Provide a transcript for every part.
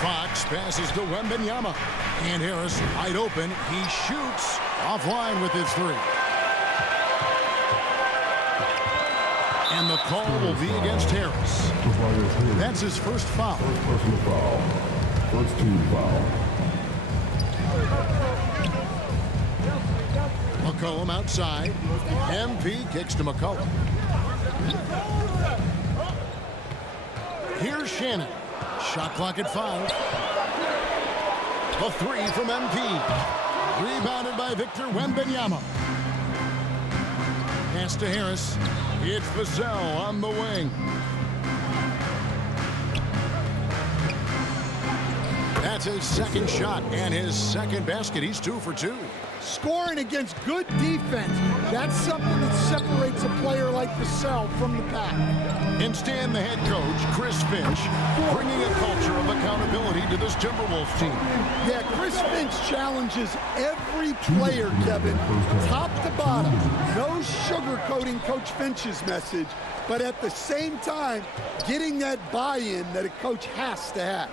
Fox passes to Wembanyama. And Harris wide open. He shoots offline with his three. And the call will be against Harris. That's his first foul. Personal foul. First team foul. McCollum outside. MP kicks to McCollum. Here's Shannon. Shot clock at 5. A three from MP. Rebounded by Victor Wembanyama. Pass to Harris. It's Vassell on the wing. That's his second shot and his second basket. He's 2 for 2. Scoring against good defense. That's something that separates a player like Vassell from the pack. And Stan, the head coach, Chris Finch, bringing a culture of accountability to this Timberwolves team. Yeah, Chris Finch challenges every player, Kevin, top to bottom. No sugarcoating Coach Finch's message, but at the same time, getting that buy-in that a coach has to have.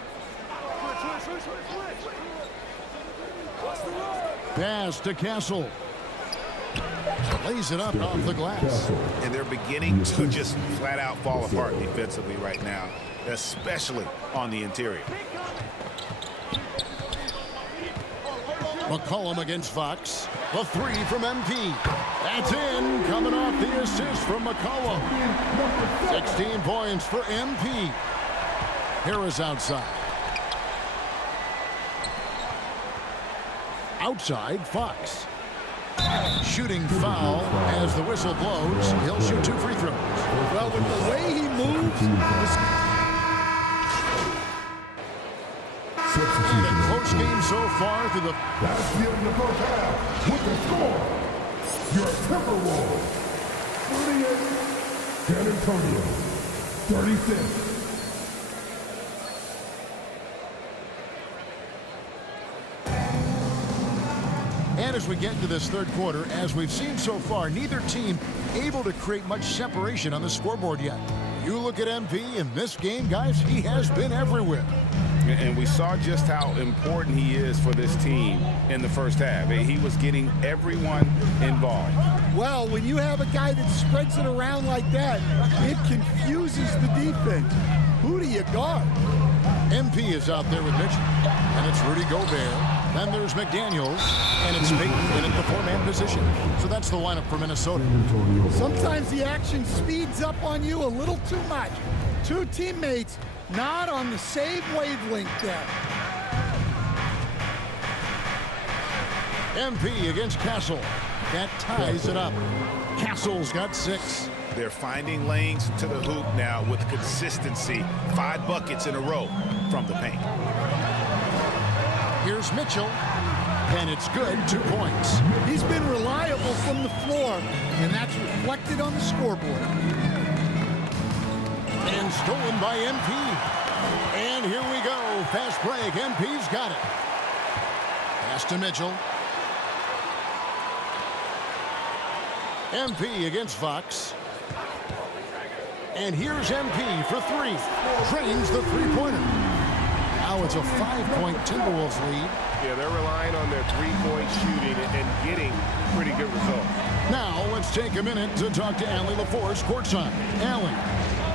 Pass to Castle. Lays it up off the glass. And they're beginning to just flat out fall apart defensively right now, especially on the interior. McCollum against Fox. The three from MP. That's in. Coming off the assist from McCollum. 16 points for MP. Harris outside. Outside, Fox. Shooting foul as the whistle blows. He'll shoot 2 free throws. Well, with the way he moves, the close game so far through the... That's the end of the first half. With the score, your Timberwolves 38, San Antonio 36. And as we get into this third quarter, as we've seen so far, neither team able to create much separation on the scoreboard yet. You look at MP in this game, guys, he has been everywhere. And we saw just how important he is for this team in the first half. He was getting everyone involved. well, when you have a guy that spreads it around like that, it confuses the defense. Who do you guard? MP is out there with Mitchell, and it's Rudy Gobert. Then there's McDaniels, and it's Payton in at the four-man position. So that's the lineup for Minnesota. Sometimes the action speeds up on you a little too much. Two teammates not on the same wavelength there. MP against Castle. That ties it up. Castle's got 6. They're finding lanes to the hoop now with consistency. 5 buckets in a row from the paint. Here's Mitchell, and it's good, 2 points. He's been reliable from the floor, and that's reflected on the scoreboard. And stolen by MP. And here we go. Fast break. MP's got it. Pass to Mitchell. MP against Fox. And here's MP for 3. Drains the three-pointer. Now it's a 5-point Timberwolves lead. Yeah, they're relying on their three-point shooting and getting pretty good results. Now let's take a minute to talk to Allie LaForce courtside. Allie.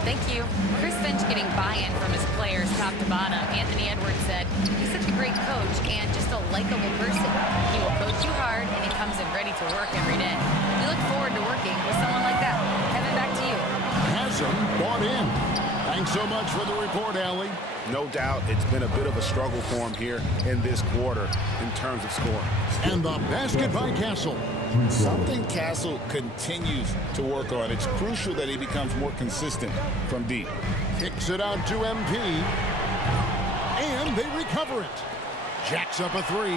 Thank you. Chris Finch getting buy-in from his players top to bottom. Anthony Edwards said, he's such a great coach and just a likable person. He will coach you hard, and he comes in ready to work every day. We look forward to working with someone like that. Kevin, back to you. Has him bought in. Thanks so much for the report, Allie. No doubt it's been a bit of a struggle for him here in this quarter in terms of scoring. And the basket by Castle. Something Castle continues to work on. It's crucial that he becomes more consistent from deep. Kicks it out to MP. And they recover it. Jacks up a 3.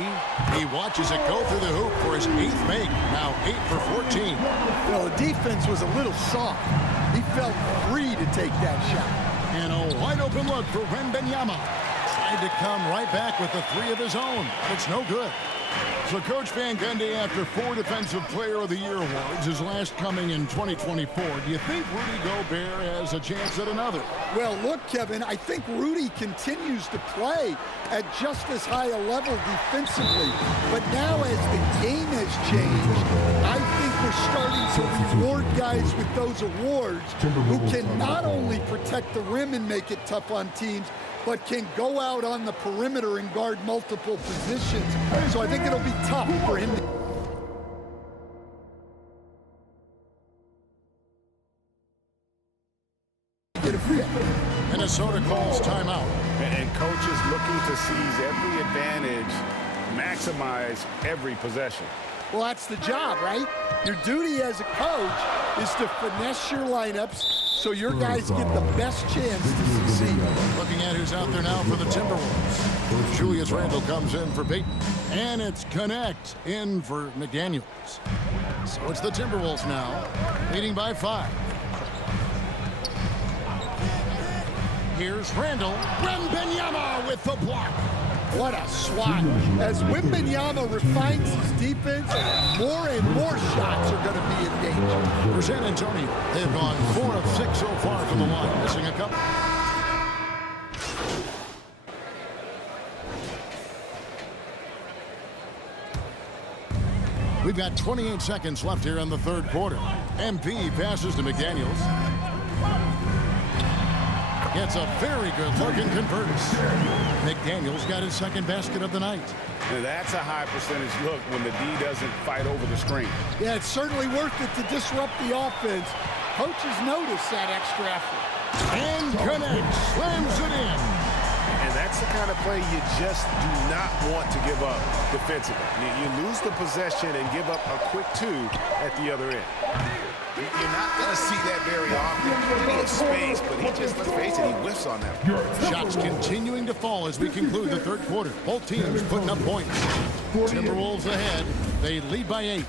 He watches it go through the hoop for his 8th make. Now 8 for 14. Well, the defense was a little soft. He felt free to take that shot. And a wide open look for Wembanyama. Tried to come right back with the 3 of his own. But it's no good. So Coach Van Gundy, after 4 Defensive Player of the Year awards, his last coming in 2024, do you think Rudy Gobert has a chance at another? Well, look, Kevin, I think Rudy continues to play at just as high a level defensively. But now as the game has changed, I think we're starting to reward guys with those awards who can not only protect the rim and make it tough on teams, but can go out on the perimeter and guard multiple positions. So I think it'll be tough for him to get a fit. Minnesota calls timeout. And coaches looking to seize every advantage, maximize every possession. Well, that's the job, right? Your duty as a coach is to finesse your lineups so your guys get the best chance to succeed. Looking at who's out there now for the Timberwolves. Julius Randle comes in for Peyton. And it's Connect in for McDaniels. So it's the Timberwolves now, leading by 5. Here's Randle. Wembanyama with the block. What a swat. As Wembanyama refines his defense, more and more shots are going to be in danger. For San Antonio, they've gone 4 of 6 so far from the line, missing a couple. We've got 28 seconds left here in the third quarter. MP passes to McDaniels. Gets a very good look and converts. McDaniels got his second basket of the night. Now that's a high percentage look when the D doesn't fight over the screen. Yeah, it's certainly worth it to disrupt the offense. Coaches notice that extra effort. And connects, slams it in. And that's the kind of play you just do not want to give up defensively. You lose the possession and give up a quick 2 at the other end. You're not going to see that very often. He has space, but he just, let's face it, he whiffs on that. Shots continuing to fall as we conclude the third quarter. Both teams putting up points. Timberwolves ahead. They lead by 8.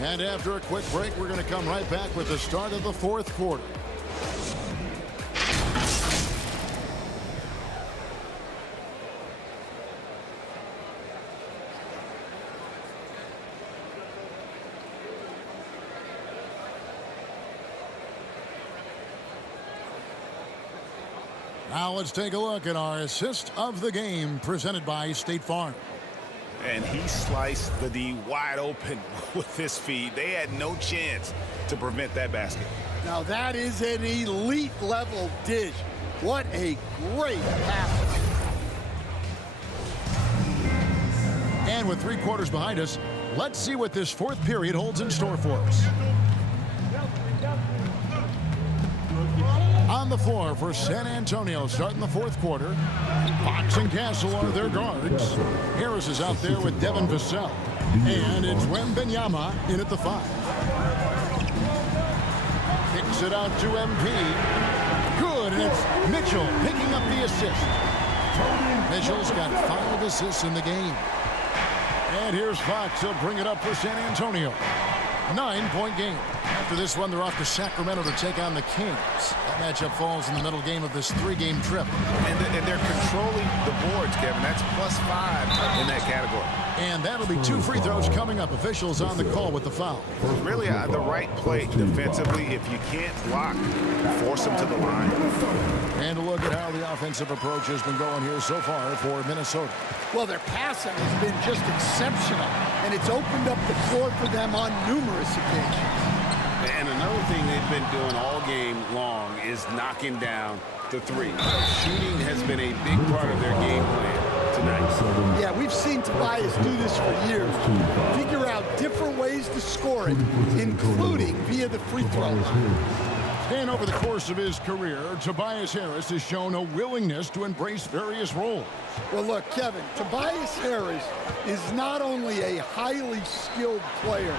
And after a quick break, we're going to come right back with the start of the fourth quarter. Now let's take a look at our assist of the game presented by State Farm. And he sliced the D wide open with his feed. They had no chance to prevent that basket. Now that is an elite level dish. What a great pass. And with 3 quarters behind us, let's see what this fourth period holds in store for us. On the floor for San Antonio, starting the fourth quarter. Fox and Castle are their guards. Harris is out there with Devin Vassell. And it's Wembanyama in at the 5. Kicks it out to MP. Good, and it's Mitchell picking up the assist. Mitchell's got 5 assists in the game. And here's Fox. He'll bring it up for San Antonio. 9-point game. After this one, they're off to Sacramento to take on the Kings. That matchup falls in the middle game of this 3-game trip. And they're controlling the boards, Kevin. That's +5 in that category. And that'll be 2 free throws coming up. Officials on the call with the foul. Really the right play defensively. If you can't block, force them to the line. And a look at how the offensive approach has been going here so far for Minnesota. Well, their passing has been just exceptional, and it's opened up the floor for them on numerous occasions. And another thing they've been doing all game long is knocking down the 3. Shooting has been a big part of their game plan tonight. Yeah, we've seen Tobias do this for years. Figure out different ways to score it, including via the free throw line. And over the course of his career, Tobias Harris has shown a willingness to embrace various roles. Well, look, Kevin, Tobias Harris is not only a highly skilled player,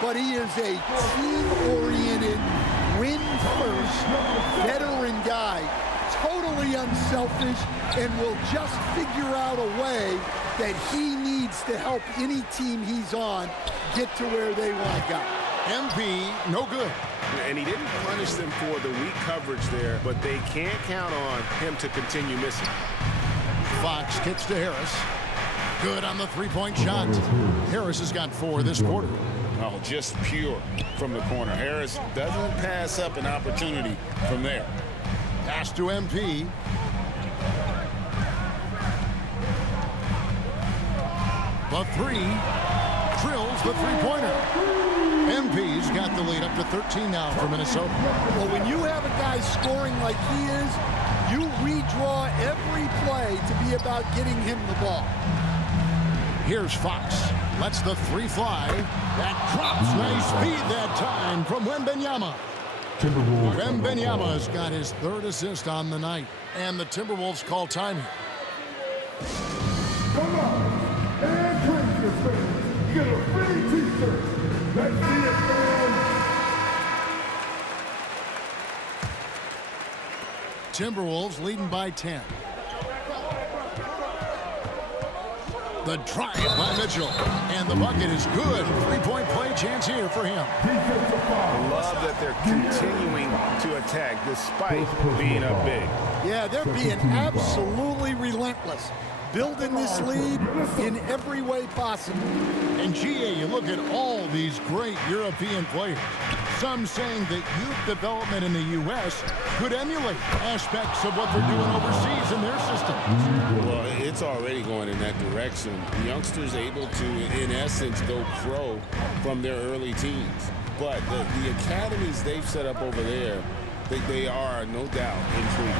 but he is a team-oriented, win-first, veteran guy, totally unselfish, and will just figure out a way that he needs to help any team he's on get to where they want to go. MP, no good. And he didn't punish them for the weak coverage there, but they can't count on him to continue missing. Fox kicks to Harris. Good on the three-point shot. Harris has got 4 this quarter. Oh, just pure from the corner. Harris doesn't pass up an opportunity from there. Pass to MP. The 3. Drills the three-pointer. MP's got the lead up to 13 now for Minnesota. Well, when you have a guy scoring like he is, you redraw every play to be about getting him the ball. Here's Fox. Lets the 3 fly. That drops. Nice speed that time from Wembanyama. Wembanyama's got his 3rd assist on the night. And the Timberwolves call time here. Come on, and drink your face. You get a free t-shirt. Let's see it, man. Timberwolves leading by 10. The drive by Mitchell. And the bucket is good. 3-point play chance here for him. I love that they're continuing to attack despite being up big. Yeah, they're being absolutely relentless. Building this lead in every way possible. And GA, you look at all these great European players. Some saying that youth development in the U.S. could emulate aspects of what they're doing overseas in their system. Well, it's already going in that direction. Youngsters able to, in essence, go pro from their early teens. But the academies they've set up over there, they are, no doubt, intriguing.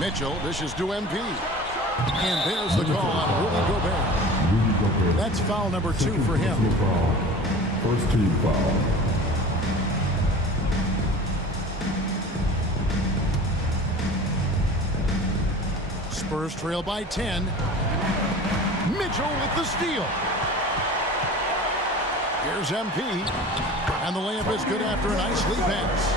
Mitchell dishes to MP. And there's the call on Rudy Gobert. That's foul number 2 for him. First team foul. Spurs trail by 10. Mitchell with the steal. Here's MP. And the layup is good after a nice lead pass.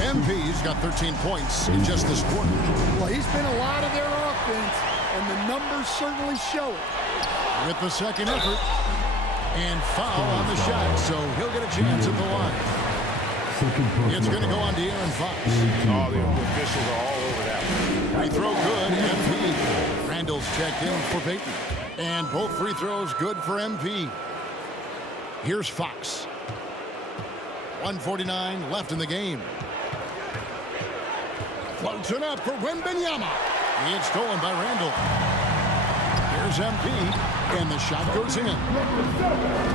MP's got 13 points in just this quarter. Well, he's been a lot of their offense, and the numbers certainly show it. With the second effort. And foul on the shot, so he'll get a chance at the line. It's going to go on to Aaron Fox. Oh, the officials are all over that one. Free throw good, MP. Randall's checked in for Payton. And both free throws good for MP. Here's Fox. 1:49 left in the game. Floats it up for Wembanyama. It's stolen by Randall. Here's MP, and the shot goes in.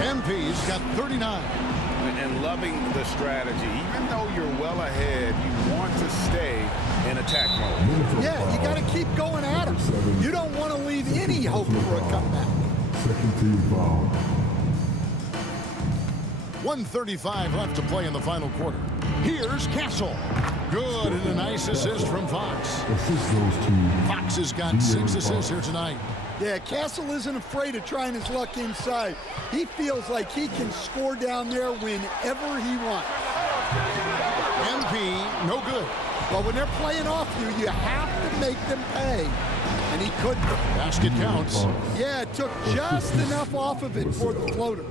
MP's got 39. And loving the strategy. Even though you're well ahead, you want to stay in attack mode. Yeah, you got to keep going at him. You don't want to leave any hope for a comeback. Second team foul. 1:35 left to play in the final quarter. Here's Castle. Good, and a nice assist from Fox. Assist those two. Fox has got 6 assists here tonight. Yeah, Castle isn't afraid of trying his luck inside. He feels like he can score down there whenever he wants. MP, no good. But when they're playing off you, you have to make them pay. And he couldn't. Basket counts. Yeah, it took just enough off of it for the floater.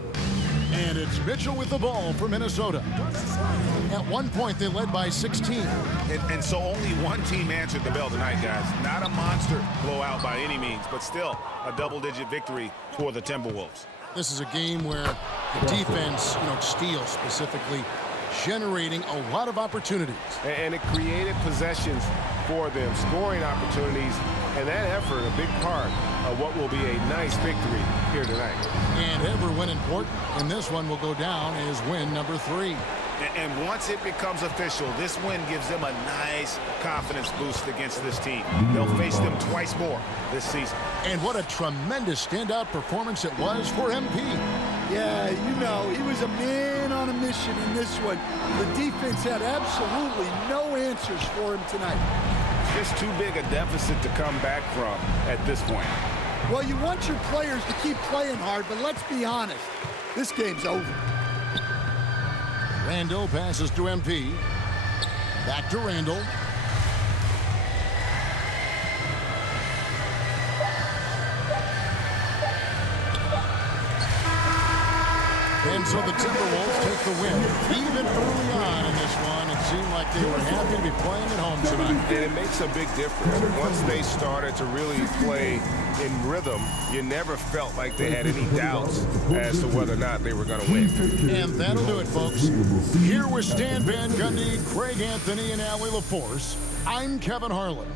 And it's Mitchell with the ball for Minnesota. At one point, they led by 16. And so only one team answered the bell tonight, guys. Not a monster blowout by any means, but still a double-digit victory for the Timberwolves. This is a game where the defense, Steele specifically, generating a lot of opportunities. And it created possessions for them, scoring opportunities, and that effort a big part of what will be a nice victory here tonight. And every win important, and this one will go down as win number 3. And once it becomes official, this win gives them a nice confidence boost against this team. They'll face them twice more this season. And what a tremendous standout performance it was for MP. Yeah, he was a man on a mission in this one. The defense had absolutely no answers for him tonight. Just too big a deficit to come back from at this point. Well, you want your players to keep playing hard, but let's be honest. This game's over. Randall passes to MP. Back to Randall. And so the Timberwolves take the win. Even early on in this one, it seemed like they were happy to be playing at home tonight. And it makes a big difference. Once they started to really play in rhythm, you never felt like they had any doubts as to whether or not they were going to win. And that'll do it, folks. Here with Stan Van Gundy, Craig Anthony, and Allie LaForce, I'm Kevin Harlan.